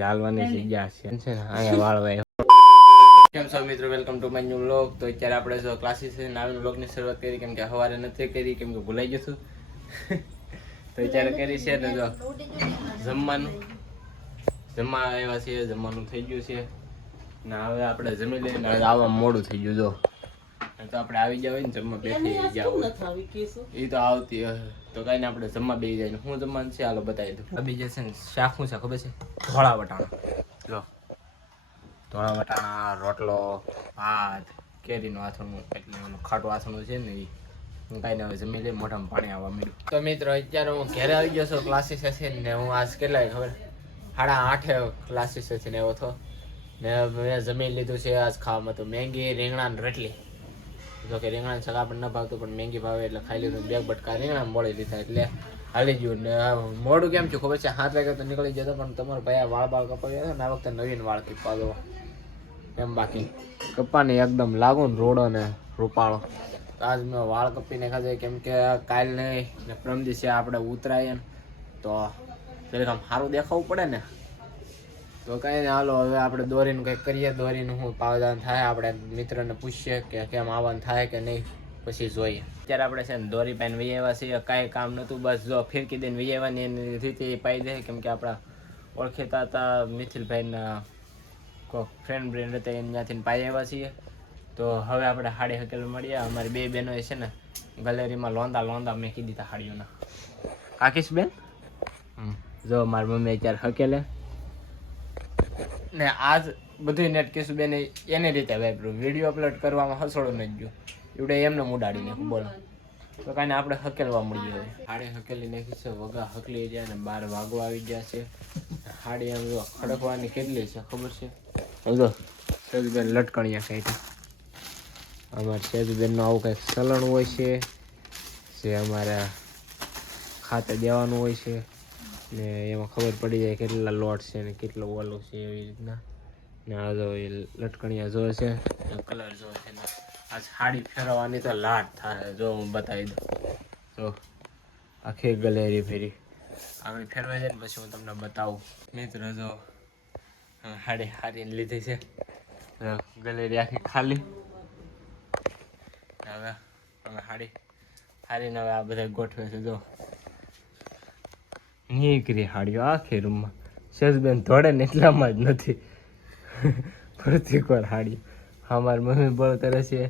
હાલવાની જગ્યા છે ને અહીંયા વાળવા. કેમ છો મિત્રો, welcome to my new vlog. તો અત્યારે આપણે જો ક્લાસીસ નવી વ્લોગની શરૂઆત કરી, કેમ કે સવારે નથી કરી, કેમ કે ભૂલાઈ ગયું હતું. તો અત્યારે કરી છે ને જો જમવા આવ્યા છે, જમવાનું થઈ ગયું છે ને હવે આપણે જમી લઈને આવવા મોડું થઈ ગયું. જો તો આપણે આવી ગયા હોય ને જમવા બેસી ગયા એ તો આવતી તો કઈ ને આપણે જમવા બેસી જાય. હું જમવાનું છે હાલો બતાવી દઉં. અભી જે છે ને શાક શું છે ખબર છે? ધોળા વટાણા. જો ધોળા વટાણા, રોટલો, ભાત, કેરીનું આથણું, એટલે ખાટું આથણું છે ને એ હું કાંઈ હવે જમી લઈ, મોઢામાં પાણી આવવા મળ્યું. તો મિત્રો અત્યારે હું ઘરે આવી ગયો છું ક્લાસીસ છે ને હું આજ કેટલાય ખબર 8:30 ક્લાસીસ છે ને એવો થયો ને મેં જમી લીધું છે. આજ ખાવામાં તો મેંગી, રીંગણા ને રોટલી. જો કે રીંગણાનું શાક આપણને ન ભાવતું પણ મેંગી ભાવે એટલે ખાઈ લીધું. 2 બટકા રીંગણા મોડી લીધા એટલે હાલી ગયું. ને મોડું કેમ થયું ખબર છે? 7 વાગે તો નીકળી જતો પણ તમારો ભાઈ વાળ કપાવ્યા હતા ને આ વખતે નવીન વાળ કપા દો એમ. બાકી કપ્પાને એકદમ લાગુ ને રોડો ને રૂપાળો. તો આજ મેં વાળ કપીને ખાધે, કેમ કે કાલ નહીં ને પ્રમ દિવસે આપણે ઉતરાઈએ ને તો જરીક આમ સારું દેખાવું પડે ને. તો કંઈ નહીં હાલો હવે આપણે દોરીનું કંઈક કરીએ. દોરીનું હું પાવદાન થાય આપણે મિત્રને પૂછીએ કે કેમ આવવાનું થાય કે નહીં, પછી જોઈએ. અત્યારે આપણે છે ને દોરી પાઈને વહી આવ્યા છીએ. કાંઈ કામ નહોતું, બસ જો ફિરકી દઈને વહી આવ્યાની એની રીતે પાઈ દે, કેમ કે આપણા ઓળખેતા હતા મિથિલભાઈના કોઈ ફ્રેન્ડ બ્રેન્ડ હતા ત્યાંથી પાઈ આવ્યા છીએ. તો હવે આપણે હાડી હકેલ મળીએ. અમારી 2 બહેનો છે ને ગેલેરીમાં લોંદા મેકી દીધા હાડીઓના. કાકીશ બેન જો મારી મમ્મી અત્યારે હકેલે ને આજ બધું નેટ કીશું બેન એની રીતે વાપર્યું. વિડીયો અપલોડ કરવામાં હસોડું નથી ગયું એવડે એમને ઉડાડી નાખ્યું. બોલો તો કાંઈ આપણે હકેલવા મળીએ. હવે હાડી હકેલી નાખી છે, વગા હકલી ગયા ને 12 વાગવા આવી ગયા છે. હાડી આમ જો ખડકવાની કેટલી છે ખબર છે? સમજો સેજુબેન લટકણિયા કંઈક અમારે સેજુબેનનું આવું કંઈક ચલણ હોય છે જે અમારે ખાતે દેવાનું હોય છે ને એમાં ખબર પડી જાય કેટલા લોટ છે ને કેટલો ઓલો છે એવી રીતના. ને આ જો એ લટકણિયા જોવે છે, કલર જોવે છે ને આ સાડી ફેરવવાની તો લાટ થાય. જો હું બતાવી દઉં. તો આખી ગલેરી ફેરી આગળ ફેરવાઈ જાય ને પછી હું તમને બતાવું. મિત્રો જો સાડી હારીને લીધી છે, ગલેરી આખી ખાલી. હવે અમે સાડી હારીને હવે આ બધા ગોઠવે છે. જો નીકળી હાડીઓ આખી રૂમમાં. સેજબેન ધોડે ને એટલામાં જ નથી ફરતી કોર હાડીઓ. અમારી મમ્મી બળ કરે છે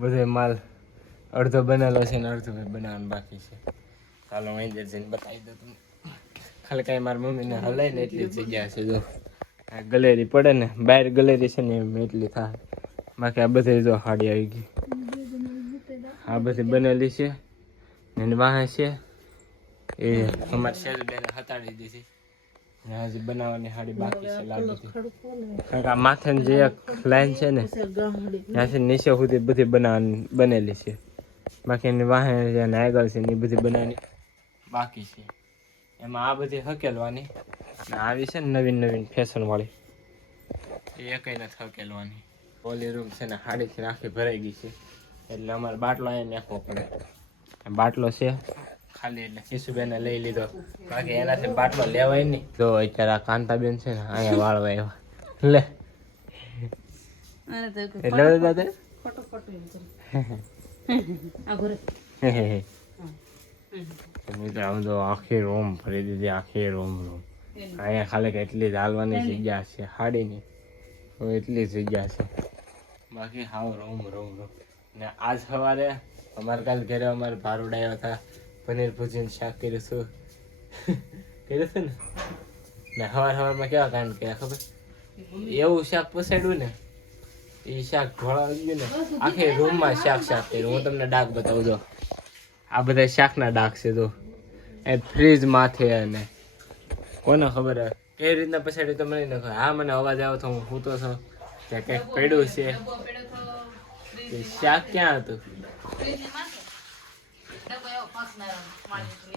બધો માલ અડધો બનેલો છે ને અડધો બનાવવાનું બાકી છે. ચાલો હું અહીં જઈને બતાવી દઉં તમને. ખાલી કાંઈ મારી મમ્મીને હલાય ને એટલી જગ્યા છે. જો આ ગલેરી પડે ને બહાર ગલેરી છે ને એમ એટલી થાય. બાકી આ બધે જો હાડી આવી ગઈ. આ બધી બનેલી છે એની વાહ છે એ અમારી સેજબેને હતાડી દીધી ને હજી બનાવવાની હાડી બાકી છે લાગી. કારણ કે આ માથાની જે એક લાઈન છે ને ત્યાંથી નીચે સુધી બધી બનેલી છે. બાકી એની વાહે અને આગળ છે એ બધી બનાવવાની બાકી છે. એમાં આ બધી હકેલવાની ને આવી છે ને નવીન ફેશન વાળી એ કંઈ નથી હકેલવાની. ઓલી રૂમ છે ને હાડીથી આખી ભરાઈ ગઈ છે એટલે અમારે બાટલો અહીંયા નાખવો પડે. બાટલો છે ખાલી એટલે કિશુબેને લઈ લીધો. બાકી એનાથી બાટલો લેવાય નહીં. જો અત્યારે આ કાંતાબેન છે ને અહીંયા વાળવા આવ્યા લે એટલે મિત્રો આમ તો આખી રૂમ ફરી દીધી. આખી રૂમ અહીંયા ખાલી કે એટલી જ હાલવાની જગ્યા છે હાડીની, એટલી જગ્યા છે. બાકી હાવ રૂમ ને આજ સવારે અમારે કાલ ઘરે અમારે ભાર ઉડાવ્યા હતા. પનીર ભુજીનું શાક કર્યું હતું ને સવારમાં કેવા કાંડ કર્યા ખબર? એવું શાક પસાડ્યું ને એ શાક ઢોળા ગયું ને આખી રૂમમાં શાક કર્યું. હું તમને ડાક બતાવું. જો આ બધા શાકના ડાક છે. જો એ ફ્રીજ માથે અને કોને ખબર કેવી રીતના પસાડ્યું તો મને ન ખબર. હા મને અવાજ આવ્યો તો હું સૂતો છું ત્યાં કંઈક પડ્યું છે. શાક ક્યાં હતું?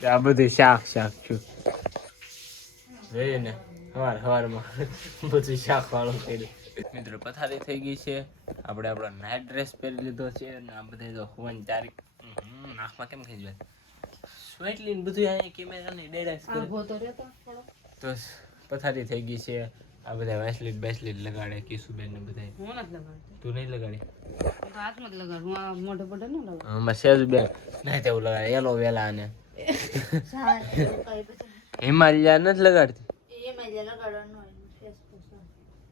આ બધું શાક છું જોઈએ ને સવારમાં બધું શાક વાળું કર્યું. મિત્રો પથારી થઈ ગઈ છે. આપણે આપણો નાઇટ ડ્રેસ પહેરી લીધો છે અને આ બધા જો હોવાની તારીખ નાકમાં કેમ થઈ જાય સ્માઈટલી ને બધું અહીંયા કેમેરા ને ડાયરેક્ટ તો પથારી થઈ ગઈ છે. આ બધા વેસલીટ લગાડે કિશુબેન ને બધા. હું નથી લગાડતી. તું નહીં લગાડી? હાથમાં જ લગાડું. આ મોઢે મોઢે ન લગાડું. સેજુબેન નહીં તેવું લગાડે એલો વેલા ને હિમાલયા નથી લગાડતી.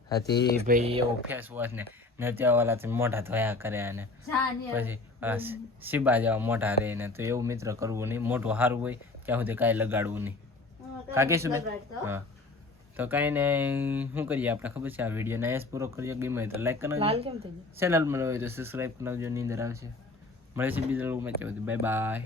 હા તે ભાઈ એવો ફેસ વોશ ને ત્યાં વાળાથી મોઢા ધોયા કરે અને પછી શીબા જેવા મોઢા રહે ને તો એવું મિત્ર કરવું નહીં. મોઢું સારું હોય ત્યાં સુધી કાંઈ લગાડવું નહીં. કાકી શું હા તો કાંઈ ને શું કરીએ આપણે ખબર છે આ વિડીયો ને પૂરો કરીએ. ગમે તો લાઈક કરી નાખજો. ચેનલ માં હોય તો સબસ્ક્રાઈબ કરી નાખજો. નીંદર આવશે. મળે છે બીજા લોકો બાય બાય.